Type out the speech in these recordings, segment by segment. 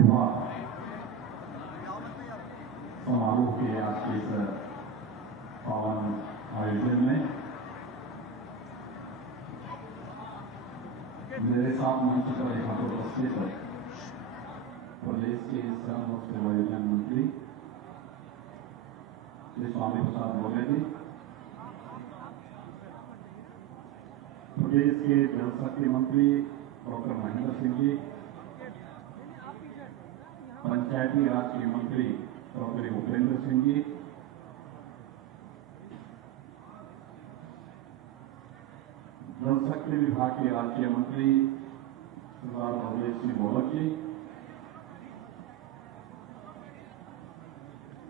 विवाह समारोह के आज के इस पावन आयोजन में मेरे साथ मंच पर यहाँ पर उपस्थित प्रदेश के श्रम और सेवायोजन मंत्री श्री स्वामी प्रसाद मौर्य जी, प्रदेश के जल शक्ति मंत्री डॉक्टर महेंद्र सिंह जी, पंचायती राज के मंत्री डॉक्टर भूपेंद्र सिंह जी, जल शक्ति विभाग के राज्य मंत्री सरदार भवेश सिंह भोलक जी,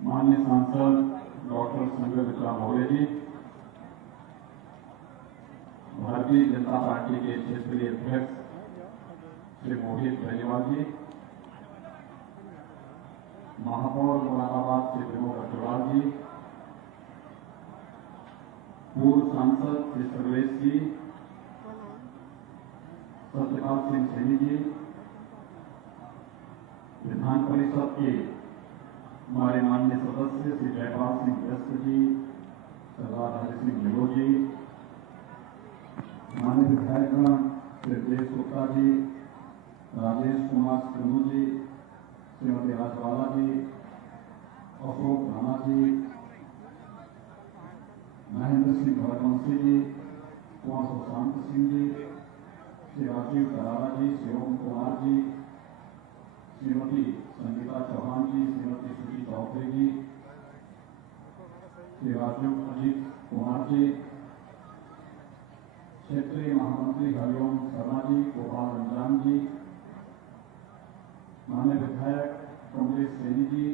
माननीय सांसद डॉक्टर संजय मित्रा मौर्य जी, भारतीय जनता पार्टी के क्षेत्रीय अध्यक्ष श्री मोहित बेनीवाल जी, महापौर मुरादाबाद श्री प्रमोद अग्रवाल जी, पूर्व सांसद श्री सर्वेश जी, सत्यपाल सिंह सैनी जी, विधान परिषद के हमारे माननीय सदस्य श्री जयपाल सिंह व्यस्त जी, सरदार हरि सिंह निगो जी, माननीय विधायकगण श्री देश गुप्ता जी, राजेश कुमार सिंधु जी, श्रीमती राजवाला जी, अशोक राणा जी, महेंद्र सिंह भरतवंशी जी, कुमार सुशांत सिंह जी, श्री राजीव करारा जी, श्री ओम कुमार जी, श्रीमती संगीता चौहान जी, श्रीमती सुजी चौधरी जी, श्री राजीव अजीत कुमार जी, क्षेत्रीय महामंत्री हरिओम शर्मा जी, गोपाल रंजान जी, माननीय विधायक कमलेश सैनी जी,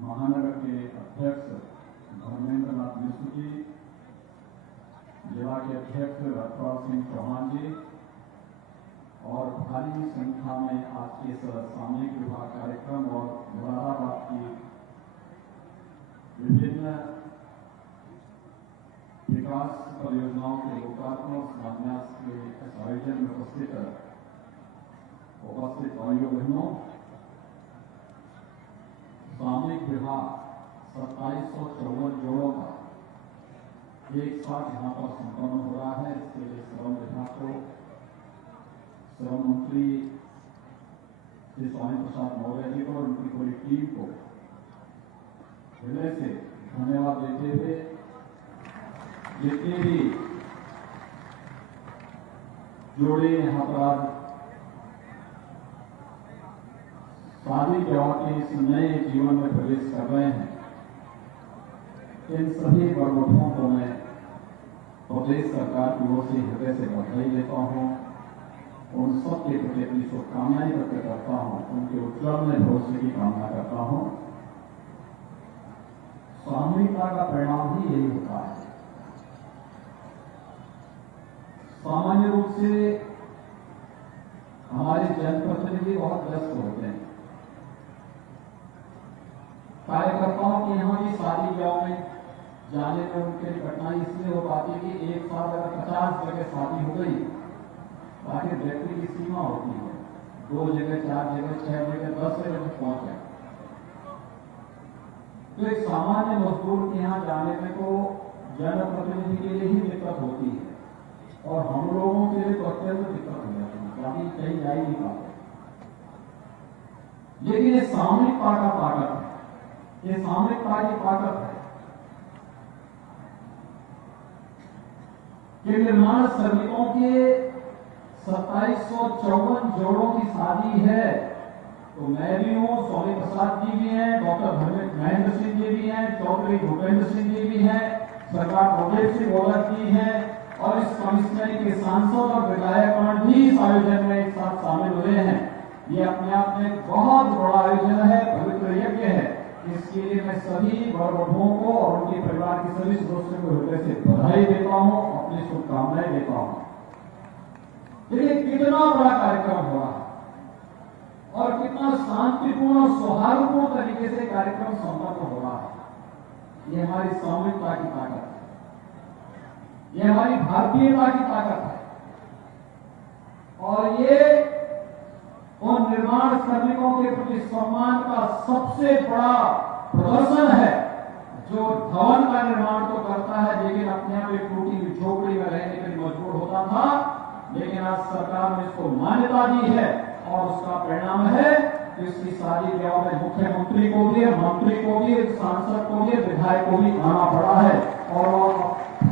महानगर के अध्यक्ष धर्मेंद्र नाथ मिश्र जी, जिला के अध्यक्ष रतपाल सिंह चौहान जी और भारी संख्या में आज के इस सामूहिक विवाह कार्यक्रम और मुरादाबाद की विभिन्न विकास परियोजनाओं के लोकार्पण और शिलान्यास के इस आयोजन में उपस्थित भाइयों बहनों, सामूहिक विवाह 2754 जोड़ों का एक साथ यहाँ पर संपन्न हो रहा है। इसके लिए श्रम विभाग को, श्रम मंत्री श्री स्वामी प्रसाद मौर्य जी को और उनकी पूरी टीम को हृदय से धन्यवाद देते हुए जितने भी जोड़े यहाँ पर आज शादी ब्याह के इस नए जीवन में प्रवेश कर रहे हैं, इन सभी वरवधुओं को मैं प्रदेश सरकार की ओर से हृदय से बधाई देता हूँ। उन सब के प्रति अपनी शुभकामनाएं व्यक्त करता हूँ, उनके उज्जवल में भविष्य की कामना करता हूँ। सामूहिकता का परिणाम ही यही होता है। सामान्य रूप से हमारे जनप्रतिनिधि बहुत व्यस्त होते हैं। कार्यकर्ताओं के यहाँ भी शादी ब्याह में जाने में उनके कठिनाई इसलिए हो पाती है कि एक साथ अगर 50 जगह शादी हो गई तो आखिर व्यक्ति की सीमा होती है, 2 जगह 4 जगह 6 जगह 10 जगह तक पहुंच जाए। तो एक सामान्य मजदूर के यहाँ जाने में तो जनप्रतिनिधि के लिए ही दिक्कत होती है और हम लोगों के लिए तो अत्यंत दिक्कत हो जाती है, शादी कहीं जा ही नहीं पाते। लेकिन ये सामूहिकता का ताकत है, ये सामूहिकता की ताकत है कि निर्माण श्रमिकों के 2754 जोड़ों की शादी है तो मैं भी हूं, स्वामी प्रसाद जी भी हैं, डॉक्टर महेंद्र सिंह जी भी हैं, चौधरी भूपेंद्र सिंह जी भी हैं, सरदार भवेश सिंह भोलक जी हैं और इस कमिश्नरी के सांसद और विधायकगण भी इस आयोजन में एक साथ शामिल हुए हैं। ये अपने आप में एक बहुत बड़ा आयोजन है, पवित्र यज्ञ है। इसके लिए मैं सभी वरवधुओं को और उनके परिवार के सभी सदस्यों को हृदय से बधाई देता हूं, अपनी शुभकामनाएं देता हूं। देखिए कितना बड़ा कार्यक्रम हो रहा है और कितना शांतिपूर्ण और सौहार्दपूर्ण तरीके से कार्यक्रम संपन्न हो रहा है। ये हमारी सामूहिकता की ताकत है, ये हमारी भारतीयता की ताकत है और ये उन निर्माण श्रमिकों के प्रति सम्मान का सबसे बड़ा प्रदर्शन है, जो भवन का निर्माण तो करता है लेकिन अपने आप एक टूटी हुई झोपड़ी में रहने के लिए मजबूर होता था, लेकिन आज सरकार ने इसको मान्यता दी है और उसका परिणाम है कि इसकी सारी विवाह में मुख्यमंत्री को भी, मंत्री को भी, सांसद को भी, विधायक को भी आना पड़ा है और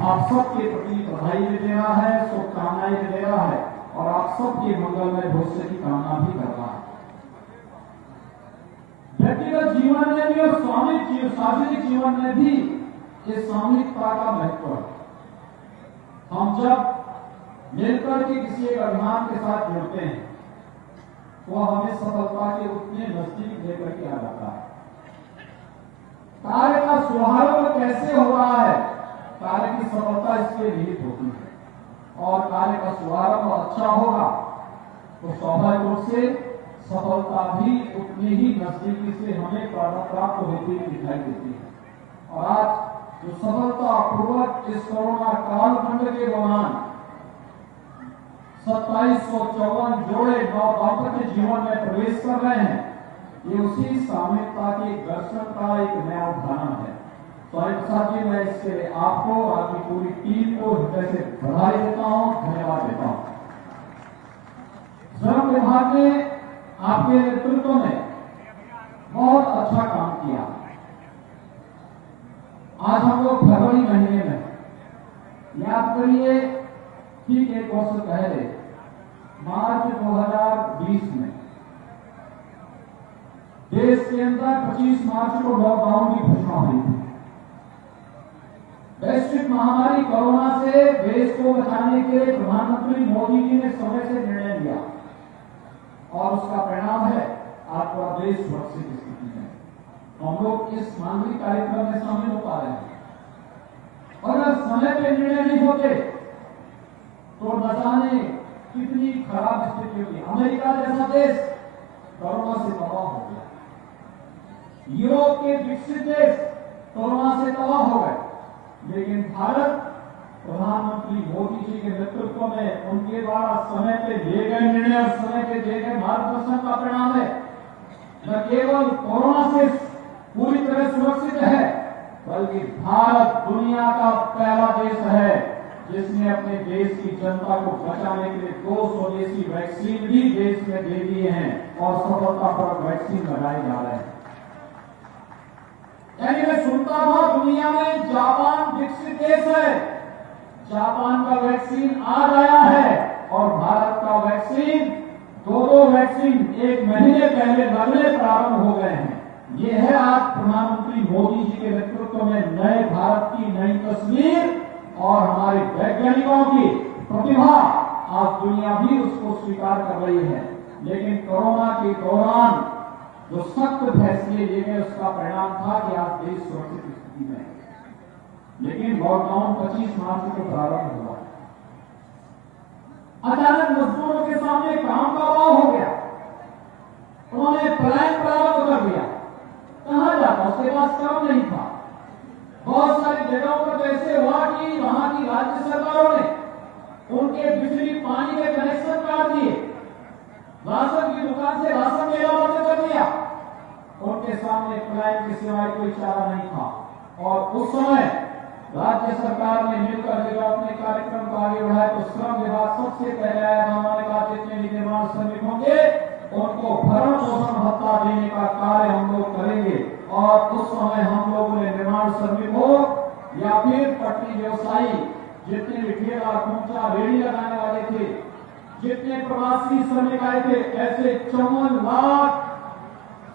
आप सबके प्रति बधाई भी दे रहा है, शुभकामनाएं भी दे रहा है और आप सबके मंगलमय भविष्य की कामना भी कर रहा है। व्यक्तिगत जीवन में भी और सार्वजनिक जीवन में भी ये सामूहिकता का महत्व है। हम जब मिलकर के किसी एक अभियान के साथ जुड़ते हैं तो हमें सफलता के उतने नजदीक लेकर के आ जाता है। कार्य का शुभारंभ कैसे हो रहा है, कार्य की सफलता इसके निहित होती है और कार्य का शुभारंभ अच्छा होगा तो स्वाभाविक रूप से सफलता भी उतनी ही नजदीकी से हमें प्राप्त होती हुई दिखाई देती है। और आज जो सफलता पूर्वक इस कोरोना कालखंड के दौरान 2754 जोड़े दाम्पत्य जीवन में प्रवेश कर रहे हैं, ये उसी सामूहिकता के दर्शन का एक नया उदाहरण है। स्वामी प्रसाद जी, मैं इसके लिए आपको और आपकी पूरी टीम को हृदय से बधाई देता हूं, धन्यवाद देता हूं। श्रम विभाग ने आपके नेतृत्व में बहुत अच्छा काम किया। आज हम लोग फरवरी महीने में, याद करिए ठीक एक वर्ष पहले मार्च 2020 में देश के अंदर 25 मार्च को लॉकडाउन की घोषणा हुई थी। वैश्विक महामारी कोरोना से देश को बचाने के लिए प्रधानमंत्री मोदी जी ने समय से निर्णय लिया और उसका परिणाम है आज पूरा देश सुरक्षित स्थिति में। हम लोग इस मानवीय कार्यक्रम में शामिल हो पा रहे हैं। अगर समय पे निर्णय नहीं होते तो न जाने कितनी खराब स्थिति होगी। अमेरिका जैसा देश कोरोना से तबाह हो गया, यूरोप के विकसित देश कोरोना से तबाह हो गए, लेकिन भारत प्रधानमंत्री मोदी जी के नेतृत्व में उनके द्वारा समय पे लिए गए निर्णय और समय पे दिए गए मार्गदर्शन का परिणाम है न केवल कोरोना से पूरी तरह सुरक्षित है, बल्कि भारत दुनिया का पहला देश है जिसने अपने देश की जनता को बचाने के लिए 2 स्वदेशी वैक्सीन भी देश में दे दिए हैं और सफलतापूर्वक वैक्सीन लगाए जा रहे हैं। यानी मैं सुनता था दुनिया में जापान विकसित देश है, जापान का वैक्सीन आ गया है और भारत का वैक्सीन 2 वैक्सीन 1 महीने पहले लगने प्रारंभ हो गए हैं। ये है आज प्रधानमंत्री मोदी जी के नेतृत्व में नए भारत की नई तस्वीर और हमारे वैज्ञानिकों की प्रतिभा। आज दुनिया भी उसको स्वीकार कर रही है, लेकिन कोरोना के दौरान जो सख्त फैसले लिए गए उसका परिणाम था कि आज देश सुरक्षित स्थिति में है। लेकिन लॉकडाउन 25 मार्च को प्रारंभ हुआ, अचानक मजदूरों के सामने काम का अभाव हो गया, उन्होंने पलायन प्रारंभ कर दिया। कहां जाता, उसके पास काम नहीं था। बहुत सारी जगहों पर तो ऐसे हुआ कि वहां की राज्य सरकारों ने उनके बिजली पानी के कनेक्शन काट दिए, राशन की दुकान से राशन लेना बंद कर दिया। उनके सामने पलायन के सिवाय कोई चारा नहीं था और उस समय राज्य सरकार ने मिलकर जब अपने कार्यक्रम को आगे बढ़ाया तो श्रम विभाग सबसे पहले आया। हमारे पास जितने भी निर्माण श्रमिक होंगे उनको भरण पोषण भत्ता देने का कार्य हम लोग करेंगे। और उस समय हम लोगों ने निर्माण श्रमिक हो या फिर पट्टी व्यवसायी, जितने भी ठेला कुंचा रेडी लगाने वाले थे, जितने प्रवासी श्रमिक आए थे, ऐसे 54 लाख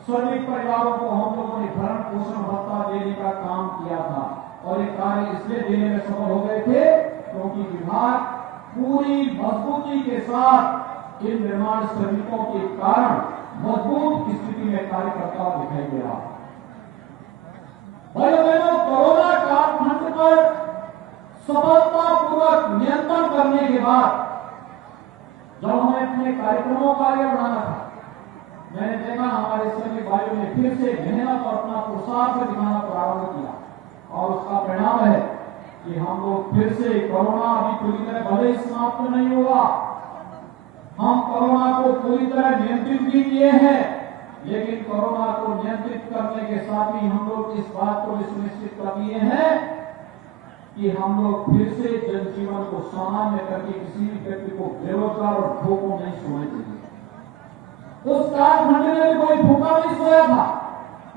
श्रमिक परिवारों को हम लोगों ने भरण पोषण भत्ता देने का काम किया था। और ये कार्य इसलिए देने में सफल हो गए थे क्योंकि विभाग पूरी मजबूती के साथ इन निर्माण श्रमिकों के कारण मजबूत स्थिति में कार्य करता हुआ दिखाई दे रहा। भाई बहनों, कोरोना कालखंड पर सफलतापूर्वक नियंत्रण करने के बाद जब हमें अपने कार्यक्रमों को आगे बढ़ाना था, मैंने देखा हमारे श्रमिक भाइयों ने फिर से मेहनत और अपना पुरुषार्थ दिखाना प्रारंभ किया और उसका परिणाम है कि हम लोग फिर से कोरोना अभी पूरी तरह भले समाप्त नहीं हुआ, हम कोरोना को पूरी तरह नियंत्रित भी किए हैं, लेकिन कोरोना को नियंत्रित करने के साथ ही हम लोग इस बात को भी सुनिश्चित कर लिए हैं कि हम लोग फिर से जनजीवन को सामान्य करके किसी भी व्यक्ति को बेरोजगार और भूखों नहीं सोने देंगे। उस कालखंड में भी कोई भूखा नहीं सोया था,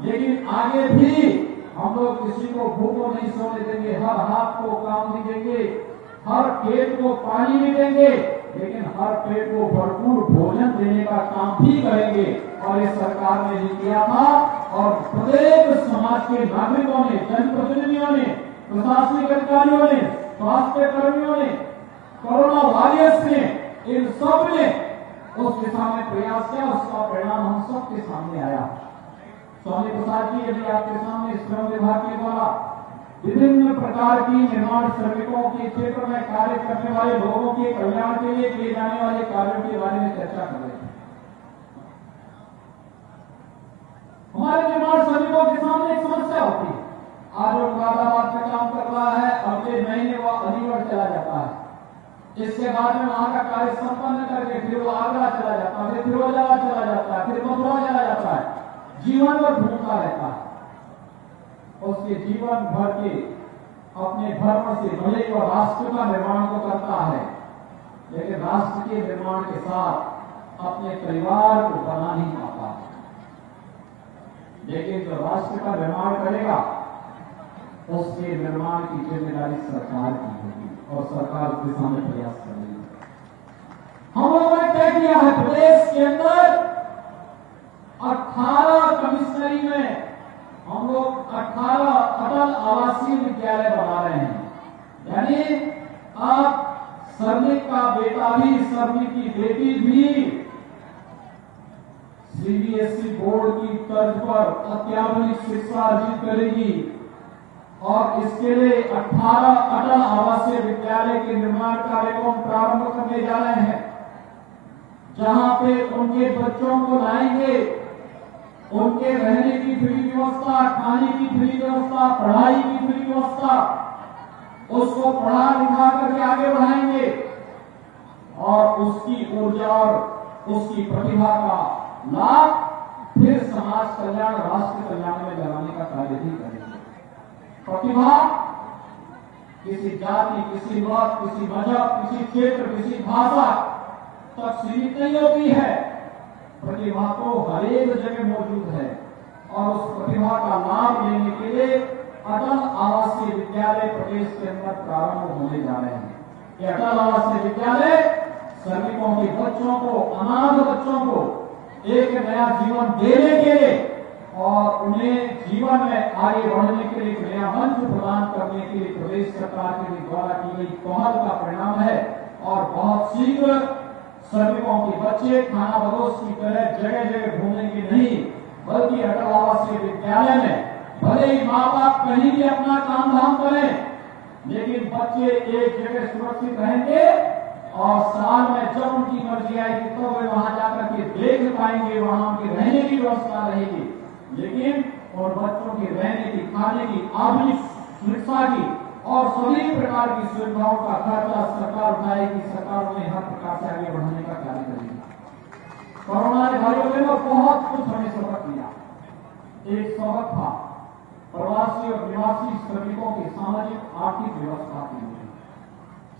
लेकिन आगे भी हम लोग किसी को भूखों नहीं सोने देंगे। हर हाथ को काम भी देंगे, हर खेत को पानी भी देंगे, लेकिन हर पेट को भरपूर भोजन देने का काम भी करेंगे। और इस सरकार ने भी किया था और प्रत्येक समाज के नागरिकों ने, जनप्रतिनिधियों ने, प्रशासनिक अधिकारियों ने, स्वास्थ्य कर्मियों ने, कोरोना वॉरियर्स ने, इन सब ने उस दिशा में प्रयास किया। उसका परिणाम हम सबके सामने आया। स्वामी प्रसाद जी, यदि आपके सामने श्रम विभाग के द्वारा विभिन्न प्रकार की निर्माण श्रमिकों के क्षेत्र में कार्य करने वाले लोगों के कल्याण के लिए किए जाने वाले कार्यों के बारे में चर्चा कर रहे हैं। हमारे निर्माण श्रमिकों के सामने एक समस्या होती है। आज वो मुरादाबाद में काम कर रहा है, अगले महीने वो अलीगढ़ चला जाता है, इसके बाद में वहां का कार्य संपन्न करके फिर वो आगरा चला जाता है, फिर फिरोजाबाद चला जाता है, फिर मथुरा चला जाता है, जीवन भर ढूंढता रहता है। उसके जीवन भर के अपने धर्म से भले वो राष्ट्र का निर्माण तो करता है, लेकिन राष्ट्र के निर्माण के साथ अपने परिवार को बना नहीं पाता। लेकिन जो राष्ट्र का निर्माण करेगा, उसके निर्माण की जिम्मेदारी सरकार की होगी और सरकार उस दिशा में प्रयास करेगी। हम लोगों ने तय किया है प्रदेश के अंदर 18 कमिश्नरी में हम लोग 18 अटल आवासीय विद्यालय बना रहे हैं। यानी अब श्रमिक का बेटा भी, श्रमिक की बेटी भी सीबीएसई बोर्ड की तर्ज पर अत्याधुनिक शिक्षा अर्जित करेगी और इसके लिए 18 अटल आवासीय विद्यालय के निर्माण कार्य को हम प्रारंभ करने जा रहे हैं, जहां पे उनके बच्चों को लाएंगे, उनके रहने की फ्री व्यवस्था, खाने की फ्री व्यवस्था, पढ़ाई की फ्री व्यवस्था, उसको पढ़ा लिखा करके आगे बढ़ाएंगे और उसकी ऊर्जा और उसकी प्रतिभा का लाभ फिर समाज कल्याण, राष्ट्र कल्याण में लगाने का कार्य भी करेंगे। प्रतिभा किसी जाति, किसी मत, किसी मजहब, किसी क्षेत्र, किसी भाषा तक सीमित नहीं होती है। प्रतिभा तो हर एक जगह मौजूद है और उस प्रतिभा का लाभ लेने के लिए अटल आवासीय विद्यालय प्रदेश के अंदर प्रारंभ होने जा रहे हैं। ये अटल आवासीय विद्यालय श्रमिकों के बच्चों को, अनाथ बच्चों को एक नया जीवन देने के लिए और उन्हें जीवन में आगे बढ़ने के लिए एक नया मंच प्रदान करने के लिए प्रदेश सरकार के द्वारा की गई पहल का परिणाम है। और बहुत शीघ्र श्रमिकों के बच्चे खाना बदोश की तरह जगह जगह घूमेंगे नहीं, बल्कि अटल आवासीय विद्यालय में भले ही माँ बाप कहीं भी अपना काम धाम करें, लेकिन बच्चे एक जगह सुरक्षित रहेंगे और साल में जब उनकी मर्जी आएगी तो वे वहां जाकर के देख पाएंगे, वहां उनकी रहने की व्यवस्था रहेगी। लेकिन उन बच्चों के रहने की, खाने की, आधुनिक शिक्षा की और सभी प्रकार की सुविधाओं का खर्चा सरकार उठाएगी। सरकार उन्हें हर प्रकार से आगे बढ़ाने का कार्य करेगी। कोरोना ने भाइयों बहनों बहुत कुछ हमें सबक दिया। एक सबक था प्रवासी और निवासी श्रमिकों की सामाजिक आर्थिक व्यवस्था के लिए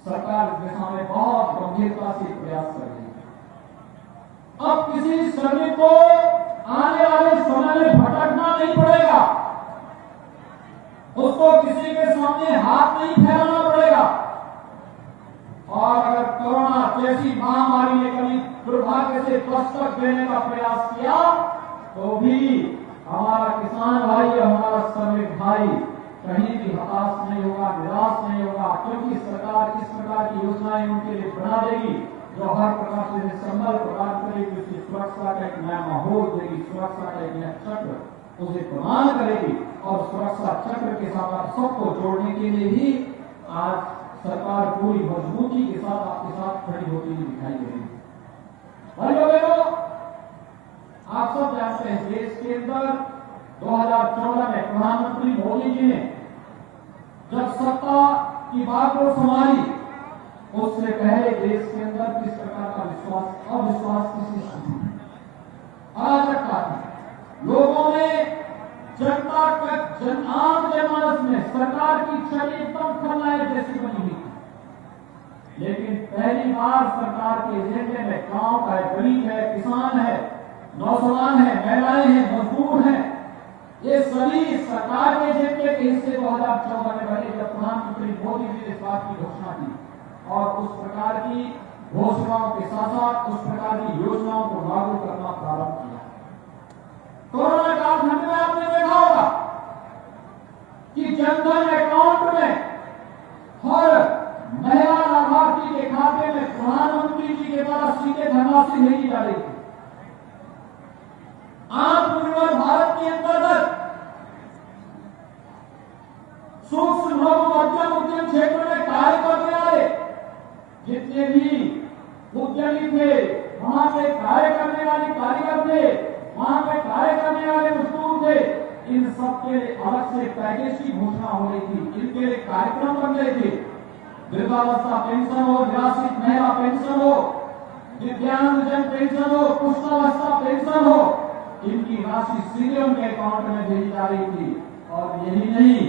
सरकार इस दिशा में बहुत गंभीरता से प्रयास कर रही है। अब किसी श्रमिक को आने वाले समय में भटकना नहीं पड़ेगा, उसको किसी के सामने हाथ नहीं फैलाना पड़ेगा। और अगर कोरोना जैसी महामारी ने कभी दुर्भाग्य से दस्तक देने का प्रयास किया तो भी हमारा किसान भाई, हमारा श्रमिक भाई कहीं भी हताश नहीं होगा, निराश नहीं होगा, क्योंकि सरकार इस प्रकार की योजनाएं उनके लिए बना देगी जो हर प्रकार से संबल प्रदान करेगी, उसकी सुरक्षा का एक नया माहौल देगी, सुरक्षा का एक नया चक्र उसे प्रदान करेगी। और सुरक्षा चक्र के साथ आप सबको जोड़ने के लिए ही आज सरकार पूरी मजबूती के साथ आपके साथ खड़ी होती हुई दिखाई दे रही है। भाइयों बहनों, आप सब जानते हैं देश के अंदर 2014 में प्रधानमंत्री मोदी जी ने जब सत्ता की बात को संभाली उससे पहले देश के अंदर किस प्रकार का विश्वास अविश्वास किसी स्थिति में अराजकता थी। लोगों में जनता का आम जनमानस में सरकार की छवि एकदम खलनायक जैसी बनी हुई थी। लेकिन पहली बार सरकार के एजेंडे में गांव का है, गरीब है, किसान है, नौजवान है, महिलाएं हैं, मजदूर हैं, ये सभी सरकार के एजेंडे के हिस्से 2014 में बने जब प्रधानमंत्री मोदी जी ने इस बात की घोषणा की। और उस प्रकार की घोषणाओं के साथ साथ उस प्रकार की योजनाओं को लागू करना प्रारंभ किया। कोरोना कालखंड में आपने देखा होगा कि जनधन अकाउंट में हर महिला लाभार्थी के खाते में प्रधानमंत्री जी के द्वारा सीधे धनराशि भेजी जा रही थी। आत्मनिर्भर भारत के अंतर्गत सूक्ष्म लघु मध्यम उद्यम क्षेत्र में कार्य करने वाले जितने भी उद्यमी थे, वहां पे कार्य करने वाले कारीगर थे, वहां पे कार्य करने वाले मजदूर थे, इन सबके लिए अलग से पैकेज की घोषणा हो रही थी। इनके लिए कार्यक्रम बन रहे थे। वृद्धावस्था पेंशन हो, निराश्रित महिला पेंशन हो, दिव्यांगजन पेंशन हो, कुष्ठावस्था पेंशन हो, इनकी राशि सीधे उनके अकाउंट में भेजी जा रही थी। और यही नहीं,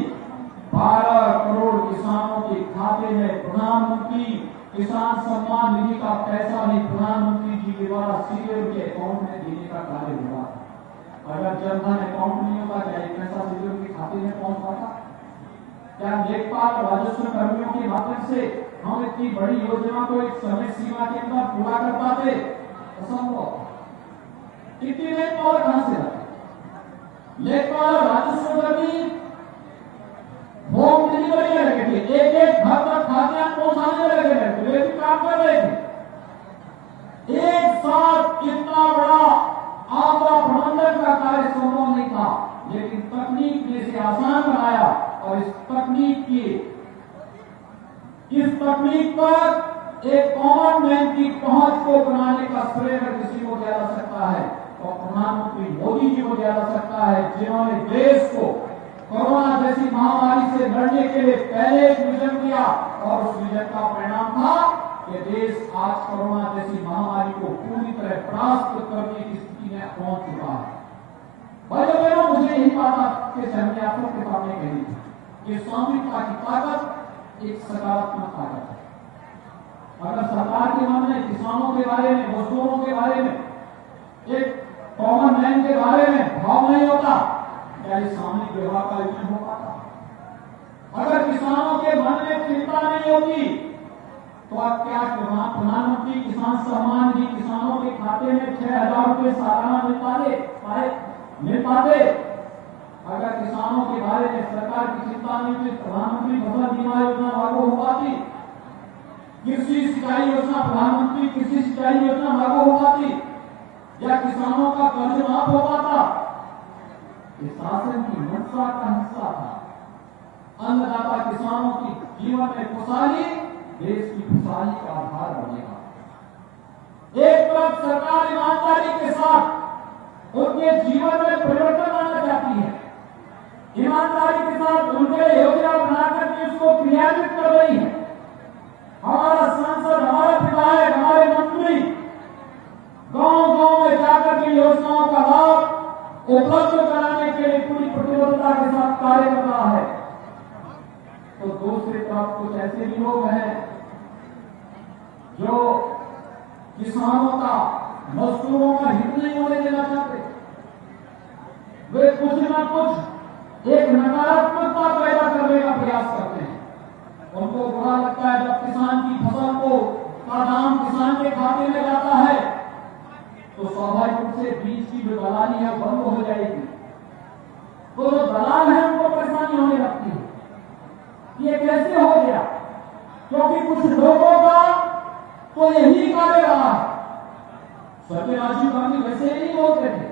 12 करोड़ किसानों के खाते में प्रधानमंत्री किसान सम्मान निधि का पैसा भी प्रधानमंत्री जी के द्वारा सीधे उनके अकाउंट में देने का कार्य हुआ। अगर जनधन अकाउंट नहीं होता क्या एक पैसा सीधे उनके खाते में पहुंच पाता? क्या लेखपाल राजस्व कर्मियों के माध्यम से हम इतनी बड़ी योजना को एक समय सीमा के अंदर पूरा कर पाते? असंभव। इतनी लेखपाल कहां से आते? लेखपाल राजस्व कर्मी होम डिलीवरी में लगे थे, एक एक घर तक खाद्यान्न पहुंचाने में लगे थे, वे भी काम कर रहे थे। एक साथ इतना बड़ा आपदा प्रबंधन का कार्य संभव नहीं था, लेकिन तकनीक ने इसे आसान बनाया। और इस तकनीक पर एक कॉमन मैन की पहुंच को बनाने का श्रेय किसी को दिया जा सकता है, और प्रधानमंत्री मोदी जी को दिया जा सकता है, जिन्होंने देश को कोरोना जैसी महामारी से लड़ने के लिए पहले एक विजन दिया। और उस विजन का परिणाम था कि देश आज कोरोना जैसी महामारी को पूरी तरह परास्त करने की स्थिति में पहुंच चुका है। भाइयों बहनों, मुझे यही बात आपके सामने आप सबके सामने कही थी कि स्वामित्व की ताकत एक सकारात्मक ताकत है। अगर सरकार के मन में किसानों के बारे में, मजदूरों के बारे में, एक कॉमन मैन के बारे में भाव नहीं होता, क्या ये सामूहिक व्यवहार का आयोजन हो पाता? अगर किसानों के मन में चिंता नहीं होती तो आप क्या प्रधानमंत्री किसान सम्मान निधि किसानों के खाते में 6,000 रुपए सालाना मिल पाते? अगर किसानों के बारे में सरकार की चिंता नहीं थी, प्रधानमंत्री फसल बीमा योजना लागू हो पाती? कृषि सिंचाई योजना, प्रधानमंत्री कृषि सिंचाई योजना लागू हो पाती? या किसानों का कर्ज माफ हो पाता? ये शासन की मंशा का हिस्सा था। अन्नदाता किसानों की जीवन में खुशहाली देश की खुशहाली का आधार बनेगा। एक तरफ सरकार ईमानदारी के साथ उनके जीवन में परिवर्तन लाना चाहती है, ईमानदारी के साथ उनके योजना बनाकर के उसको क्रियान्वित कर रही है। हमारा सांसद, हमारे विधायक, हमारे मंत्री गांव-गांव में जाकर के योजनाओं का लाभ उपलब्ध कराने के लिए पूरी प्रतिबद्धता के साथ कार्य कर रहा है। तो दूसरी तरफ कुछ ऐसे भी लोग हैं जो किसानों का, मजदूरों का हित नहीं होने देना चाहते। वे कुछ न कुछ एक नकारात्मकता पैदा करने का प्रयास करते हैं। उनको बुरा लगता है जब किसान की फसल का दाम किसान के खाते में जाता है तो स्वाभाविक रूप से बीज की जो दलाली है बंद हो जाएगी। तो जो दलाल है उनको परेशानी होने लगती है, ये कैसे हो गया? क्योंकि कुछ लोगों का तो यही कार्य रहा है। स्वर्गीय राजीव गांधी वैसे ही बोलते थे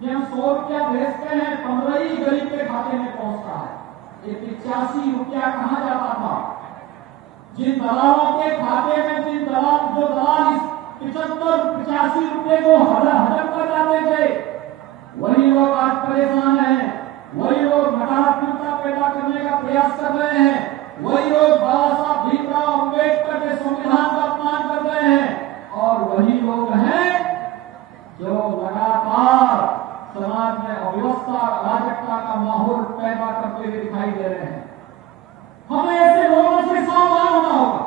कि हम 100 रुपया भेजते हैं, 15 ही गरीब के खाते में पहुंचता है। ये 85 रुपया कहां जाता था? जिन दलालों के खाते में जो दलाल 75-85 रुपए को हजम कर जाते थे, वही लोग आज परेशान हैं, वही लोग नकारात्मकता पैदा करने का प्रयास कर रहे हैं। वही लोग बाबा साहब भीमराव अम्बेडकर के संविधान का अपमान कर रहे हैं और वही लोग हैं जो लगातार समाज में अव्यवस्था अराजकता का माहौल पैदा करते हुए दिखाई दे रहे हैं। हमें ऐसे लोगों से सावधान होना होगा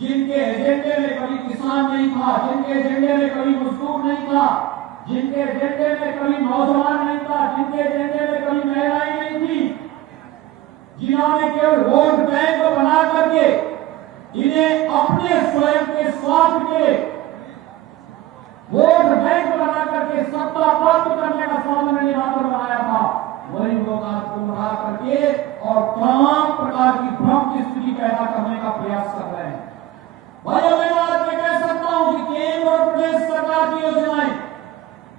जिनके एजेंडे में कभी किसान नहीं था, जिनके एजेंडे में कभी मजदूर नहीं था, जिनके एजेंडे में कभी नौजवान नहीं था, जिनके एजेंडे में कभी महिलाएं नहीं थी, जिन्होंने केवल वोट बैंक को बना करके इन्हें अपने स्वयं के स्वार्थ के वोट बैंक बना करके सत्ता प्राप्त करने का साधन निराकर बनाया था, वही लोग आज गुमराह करके और तमाम प्रकार की भ्रम की स्थिति पैदा करने का प्रयास कर रहे हैं। भाई मैं बात में कह सकता हूं कि केंद्र और प्रदेश सरकार की योजनाएं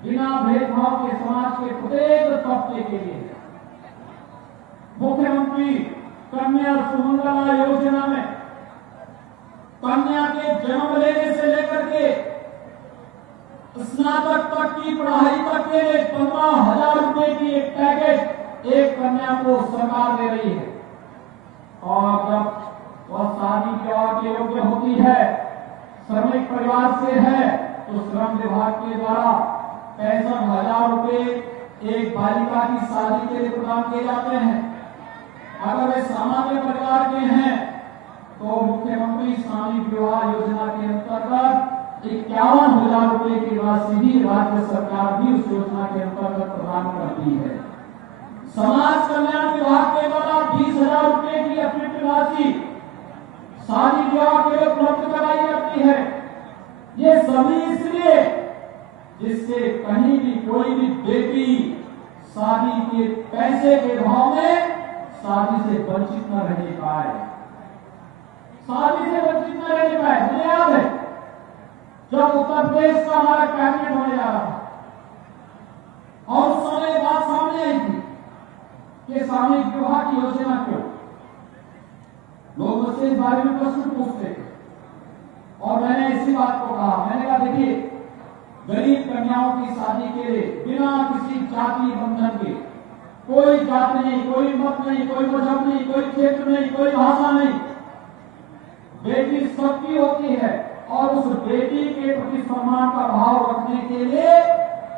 बिना भेदभाव के समाज के प्रत्येक तबके के लिए, मुख्यमंत्री कन्या सुमंगला योजना में कन्या के जन्म लेने से लेकर के स्नातक तक की पढ़ाई तक के लिए 15,000 रुपए की एक पैकेज एक कन्या को सरकार दे रही है। और जब वह शादी ब्याह के योग्य होती है, श्रमिक परिवार से है, तो श्रम विभाग के द्वारा 65,000 रुपए एक बालिका की शादी के लिए प्रदान किए जाते हैं। अगर वे सामान्य परिवार के हैं तो मुख्यमंत्री सामूहिक विवाह योजना के अंतर्गत 51,000 रुपए की राशि भी राज्य सरकार भी उस योजना के अंतर्गत प्रदान करती है। समाज कल्याण विभाग के द्वारा 20,000 रुपए की अतिरिक्त राशि शादी ब्याह के लिए उपलब्ध कराई जाती है। ये सभी इसलिए जिससे कहीं भी कोई भी बेटी शादी के पैसे के भाव में शादी से वंचित न रह पाए, शादी से वंचित न रह पाए। मुझे याद है जब उत्तर प्रदेश का हमारा कैबिनेट होने जा रहा था और उस समय बात सामने आई थी कि सामूहिक विवाह की योजना क्यों, लोग मुझसे इस बारे में प्रश्न पूछते थे और मैंने इसी बात को कहा। मैंने कहा देखिए, गरीब कन्याओं की शादी के लिए बिना किसी जाति बंधन के, कोई जाति नहीं, कोई मत नहीं, कोई मजहब नहीं, कोई क्षेत्र नहीं, कोई भाषा नहीं, बेटी सबकी होती है और उस बेटी के प्रति सम्मान का भाव रखने के लिए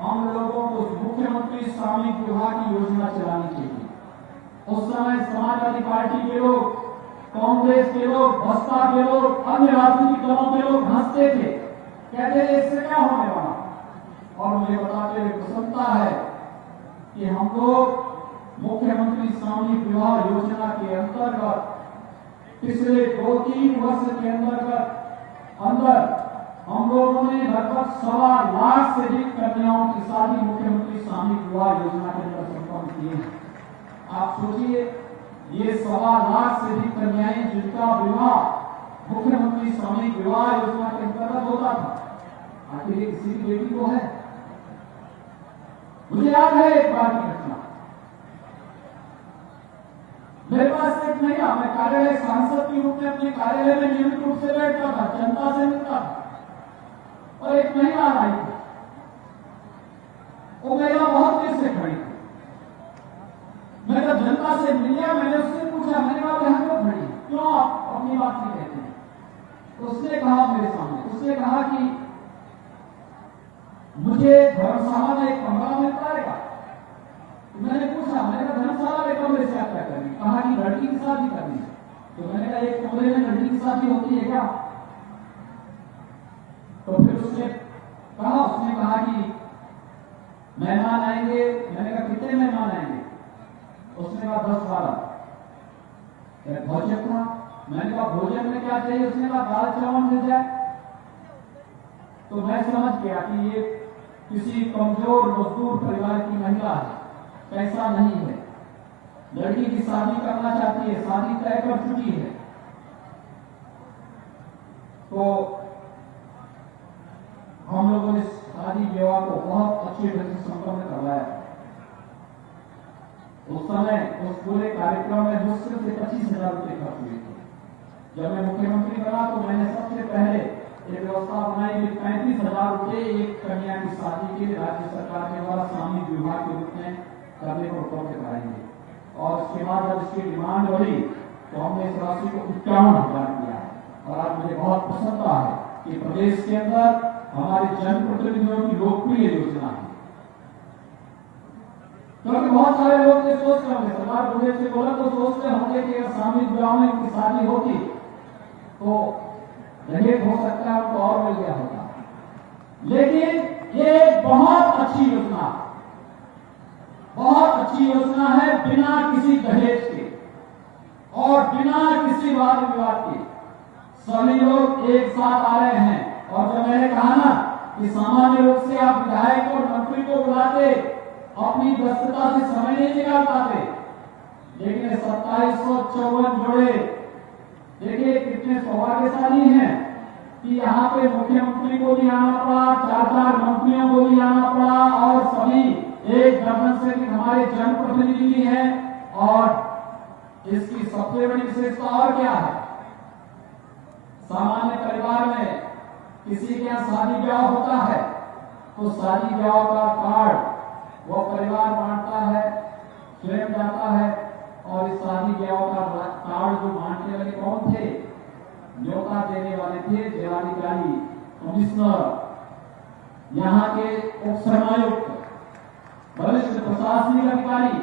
हम लोगों को मुख्यमंत्री सामूहिक विवाह की योजना चलानी चाहिए। उस समय समाजवादी पार्टी के लोग, कांग्रेस के लोग, बसपा के लोग, अन्य राजनीतिक दलों के लोग हंसते थे, कहते थे इससे क्या होने वाला। और मुझे बताते हुए प्रसन्नता है कि हम लोग मुख्यमंत्री सामूहिक विवाह योजना के अंतर्गत पिछले 2-3 वर्ष के अंदर हम लोगों ने लगभग 1.25 लाख से अधिक कन्याओं की शादी मुख्यमंत्री सामूहिक विवाह योजना के अंदर संपन्न की है। आप सोचिए, ये 1.25 लाख से अधिक कन्याएं जिनका विवाह मुख्यमंत्री सामूहिक विवाह योजना के अंतर्गत होता था, आखिर ये किसी की बेटी को है। मुझे याद है एक बार की घटना, मेरे पास एक महिला, मैं कार्यालय सांसद के रूप में अपने कार्यालय में नियमित रूप से बैठता था, जनता से मिलता था, और एक महिला आई थी। वो महिला बहुत देर से खड़ी थी। मैं जब जनता से मिला, मैंने उससे पूछा, मैंने कहा यहाँ क्यों खड़ी, क्यों आप अपनी बात नहीं कहते हैं? तो उसने कहा मेरे सामने, उसने कहा कि मुझे धर्मशाला में एक कमरा मिल पाएगा। मैंने पूछा, मैंने कहा धर्मशाला में कमरे से आप क्या करेंगे? कहा कि लड़की की शादी करनी है। तो मैंने कहा एक कमरे में लड़की की शादी होती है क्या? तो फिर उसने कहा कि मेहमान आएंगे। मैंने कहा कितने मेहमान आएंगे? उसने कहा 10-12। भोजन था। मैंने कहा भोजन में क्या चाहिए? उसने कहा दाल चावल मिल जाए। तो मैं समझ गया कि ये किसी कमजोर मजदूर परिवार की महिला है, पैसा नहीं है, लड़की की शादी करना चाहती है, शादी तय कर चुकी है। तो हम लोगों ने शादी विवाह को बहुत अच्छे ढंग से संपन्न करवाया। उस समय उस पूरे कार्यक्रम में मुश्किल से 25,000 रुपए खर्च हुए थे। जब मैं मुख्यमंत्री बना तो मैंने सबसे पहले एक व्यवस्था बनाई कि 35,000 रुपए एक कन्या की शादी के लिए राज्य सरकार के द्वारा सामूहिक विवाह के रूप में करने को उपलब्ध कराएंगे। और उसके बाद जब इसकी डिमांड बढ़ी तो हमने इस राशि को 51,000 किया है। और आज मुझे बहुत प्रसन्नता है कि प्रदेश के अंदर हमारे जनप्रतिनिधियों की लोकप्रिय योजना है। क्योंकि बहुत सारे लोग ये सोचते होंगे, सरदार पटेल से बोला तो सोचते होंगे कि अगर सामूहिक विवाह में उनकी शादी होती तो दहेज हो सकता है उनको और मिल गया होता। लेकिन ये बहुत अच्छी योजना, बहुत अच्छी योजना है, बिना किसी दहेज के और बिना किसी वाद विवाद के सभी लोग एक साथ आ रहे हैं। और जब मैंने कहा ना कि सामान्य रूप से आप विधायक और मंत्री को बुलाते अपनी व्यस्तता से समय नहीं निकाल पाते, लेकिन 2754 जोड़े देखिए कितने सौभाग्यशाली हैं कि यहाँ पे मुख्यमंत्री को भी आना पड़ा, 4 मंत्रियों को भी आना पड़ा और सभी एक दर्जन से भी हमारे जनप्रतिनिधि भी हैं। और इसकी सबसे बड़ी विशेषता और क्या है, सामान्य परिवार में किसी के यहाँ शादी ब्याह होता है तो शादी ब्याह का कार्ड वो परिवार बांटता है, स्वयं जाता है। और इस शादी ब्याह का कार्ड जो बांटने वाले कौन थे, न्योता देने वाले थे जिलाधिकारी, कमिश्नर, यहाँ के उप श्रमायुक्त, वरिष्ठ प्रशासनिक अधिकारी।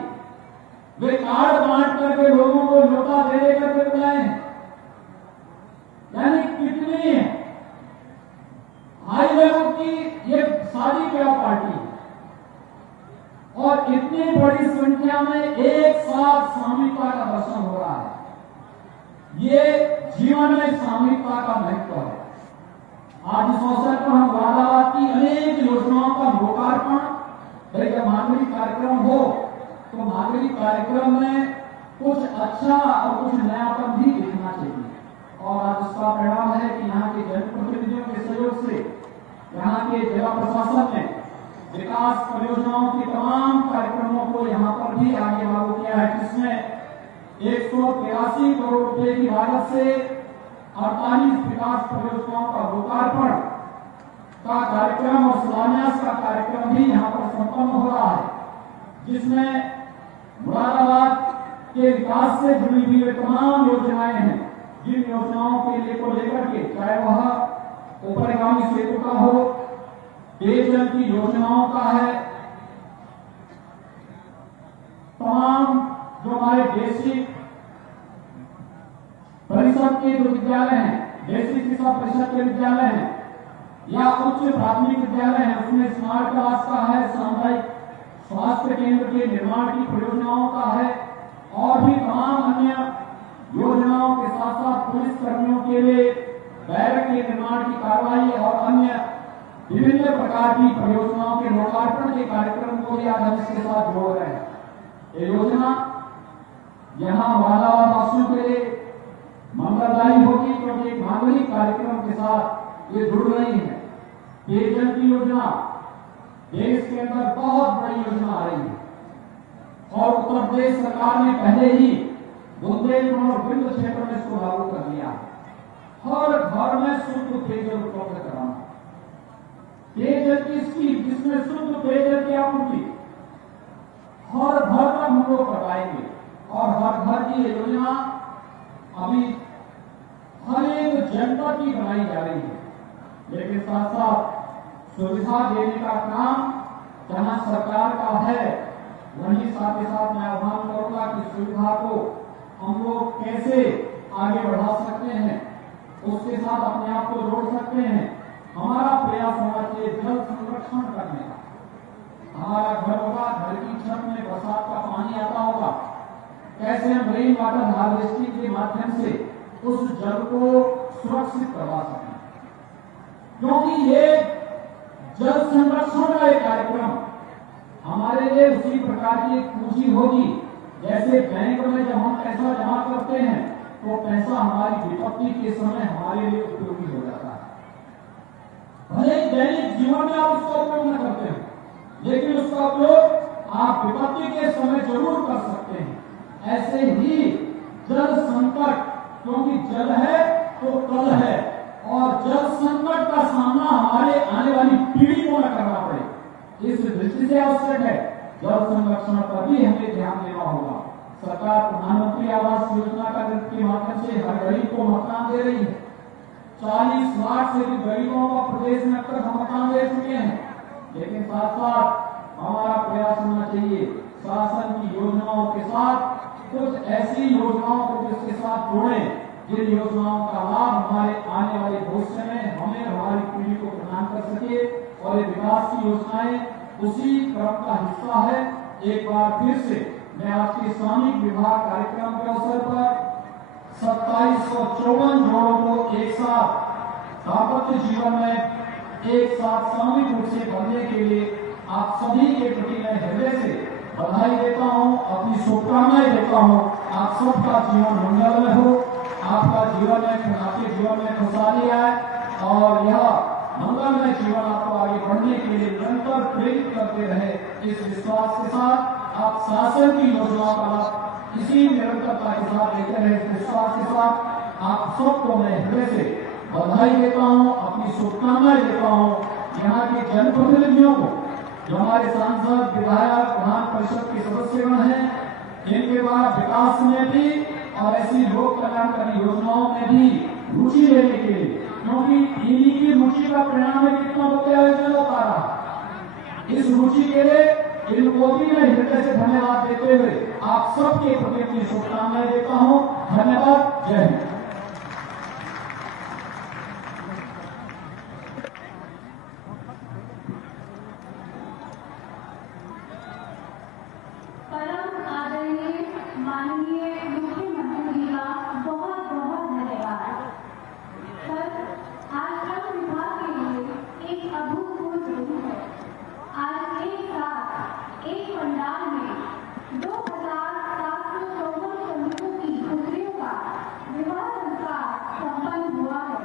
वे कार्ड बांट करके लोगों को न्योता दे करके बुलाए। यानी कितनी हाई लेवल की ये शादी ब्याह पार्टी है और इतनी बड़ी संख्या में एक साथ सामूहिकता का दर्शन हो रहा है। ये जीवन में सामूहिकता का महत्व है। आज इस अवसर पर हम मुरादाबाद की अनेक योजनाओं का लोकार्पण, भाई जब नागरिक कार्यक्रम हो तो नागरिक कार्यक्रम में कुछ अच्छा और कुछ नयापन भी दिखना चाहिए। और आज उसका परिणाम है कि यहाँ के जनप्रतिनिधियों के सहयोग से यहाँ के जिला प्रशासन ने विकास परियोजनाओं के तमाम कार्यक्रमों को यहाँ पर भी आगे लागू किया है, जिसमें 183 करोड़ रुपए की लागत से 48 विकास परियोजनाओं का लोकार्पण का कार्यक्रम और शिलान्यास का कार्यक्रम भी यहाँ पर संपन्न हो रहा है, जिसमें मुरादाबाद के विकास से जुड़ी हुई वे तमाम योजनाएं हैं, जिन योजनाओं के लिए को लेकर के चाहे वह ऊपरगामी सेतु का हो, पेयजल की योजनाओं का है, तमाम जो हमारे बेसिक परिषद के जो विद्यालय हैं, बेसिक शिक्षा परिषद के विद्यालय हैं या उच्च प्राथमिक विद्यालय हैं, उसमें स्मार्ट क्लास का है, सामुदायिक स्वास्थ्य केंद्र के निर्माण की परियोजनाओं का है और भी तमाम अन्य योजनाओं के साथ साथ पुलिस कर्मियों के लिए बैरक के निर्माण की कार्रवाई और अन्य विभिन्न प्रकार की परियोजनाओं के लोकार्पण के कार्यक्रम को भी आज हम इसके साथ जोड़ रहे हैं। ये योजना यहाँ मुरादाबाद वासियों के लिए मंगलदायी होगी, क्योंकि एक नागरिक कार्यक्रम के साथ ये जुड़ रही है। पेयजल की योजना देश के अंदर बहुत बड़ी योजना आ रही है और उत्तर प्रदेश सरकार ने पहले ही बुंदेलखंड और विंध्य क्षेत्र में इसको लागू कर दिया। हर घर में शुद्ध पेयजल उपलब्ध कराना, पेयजल की स्कीम जिसमें शुद्ध पेयजल की आपूर्ति हर घर तक हम लोग करवाएंगे और हर घर की ये योजना अभी हर एक जनपद की बनाई जा रही है। लेकिन साथ साथ सुविधा देने का काम जहां सरकार का है, वहीं साथ ही साथ मैं आह्वान करूंगा कि सुविधा को हम लोग कैसे आगे बढ़ा सकते हैं, उसके साथ अपने आप को जोड़ सकते हैं। हमारा प्रयास होना चाहिए जल संरक्षण करने का। हमारा घर होगा, घर की छत में बरसात का पानी आता होगा, कैसे हम रेन वाटर हार्वेस्टिंग के माध्यम से उस जल को सुरक्षित करवा सकें, क्योंकि ये जल संरक्षण का एक कार्यक्रम हमारे लिए उसी प्रकार की एक पूंजी होगी जैसे बैंक में जब हम पैसा जमा करते हैं तो पैसा हमारी विपत्ति के समय हमारे लिए उपयोगी हो जाता है। भले दैनिक जीवन में आप उसका उपयोग न करते हैं, लेकिन उसका उपयोग आप विपत्ति के समय जरूर कर सकते हैं। ऐसे ही जल संकट, क्योंकि जल है तो कल है और जल संकट का सामना हमारे आने वाली पीढ़ी को न करना पड़े, इस दृष्टि से आवश्यक है जल संरक्षण पर भी हमें ध्यान देना होगा। सरकार प्रधानमंत्री आवास योजना के माध्यम से हर गरीब को मकान दे रही है। 40 लाख से भी गरीबों को प्रदेश में अब तक हम मकान दे चुके हैं। लेकिन साथ साथ हमारा प्रयास होना चाहिए शासन की योजनाओं के साथ कुछ ऐसी योजनाओं को जिसके साथ जोड़ें जिन योजनाओं का लाभ हमारे आने वाले भविष्य में हमें हमारी पीढ़ी को प्रदान कर सके। और ये विकास की योजनाएं उसी क्रम का हिस्सा है। एक बार फिर से मैं आपके श्रमिक विभाग कार्यक्रम के अवसर पर 2754 जोड़ों को एक साथ दाम्पत्य जीवन में एक साथ सामूहिक रूप से बनने के लिए आप सभी के प्रति मैं हृदय से बधाई देता हूं, अपनी शुभकामनाएं देता हूं। आप सबका जीवन मंगलमय हो, आपका जीवन में आपके जीवन में खुशहाली आए और यह मंगलमय जीवन आपको आगे बढ़ने के लिए निरंतर प्रेरित करते रहे। इस विश्वास के साथ आप शासन की योजनाओं का लाभ इसी निरंतरता के साथ लेते रहे। इस विश्वास के साथ आप सबको मैं हृदय से बधाई देता हूं, अपनी शुभकामनाएं देता हूं। यहाँ के जनप्रतिनिधियों को, जो हमारे सांसद, विधायक, विधान परिषद के सदस्यगण हैं, इनके द्वारा विकास में भी और ऐसी लोक कल्याणकारी योजनाओं में भी रुचि लेने के लिए, क्योंकि इन्हीं की रुचि का परिणाम है कितना बदले आयोजन हो पा रहा। इस रुचि के लिए इनको भी मैं हृदय से धन्यवाद देते हुए आप सबके प्रति अपनी शुभकामनाएं देता हूं। धन्यवाद। जय हिंद। माननीय मुख्यमंत्री का बहुत बहुत धन्यवाद। सर, आज श्रम विभाग के लिए एक अभूतपूर्व दिन है। आज एक साथ एक पंडाल में 2754 श्रमिकों की पुत्रियों का विवाह संस्कार संपन्न हुआ है।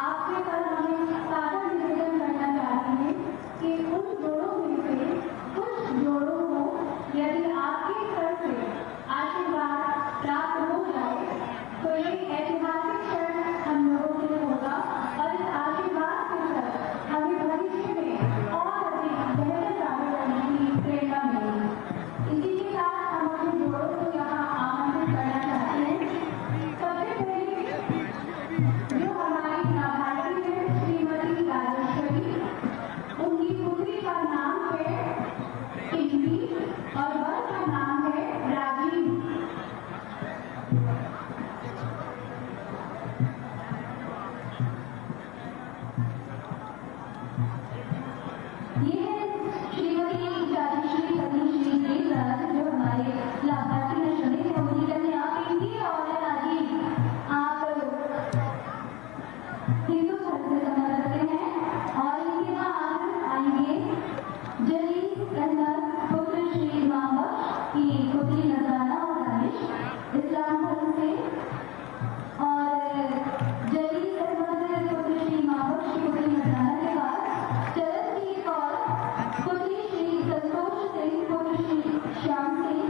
आपसे कल हमें सादर निवेदन करना चाहते हैं कि उन जोड़ों में से कुछ जोड़ों को यदि आपके स्तर से आशीर्वाद प्राप्त हो जाए तो ये ऐतिहासिक क्षण हम लोगों के लिए होगा और इस आशीर्वाद के साथ हमें भविष्य में और अधिक बेहतर कार्य करने की प्रेरणा मिलेगी। इसी के साथ हम अपने जोड़ों को यहाँ आमंत्रित करना चाहते हैं। सबसे पहले जो हमारी लाभार्थी है श्रीमती राजेश्वरी, उनकी पुत्री का नाम है टिंकी और वर का नाम है राजीव। ये है श्रीमती राजेश्वरी सतीश जी जो हमारे लाभार्थी हैं श्रमिक उनकी कहते आप टिंकी और राजीव आप हिंदू धर्म से संबंध रखते हैं और इनके बाद आएंगे जलीस अहमद पुत्र श्री मामबख्श की पुत्री नजराना और दानिश इस्लाम धर्म से, और जलीस अहमद पुत्र श्री मामबख्श की पुत्री नजराना के बाद चरणजीत कौर पुत्री श्री संतोष सिंह पुत्र श्री श्याम सिंह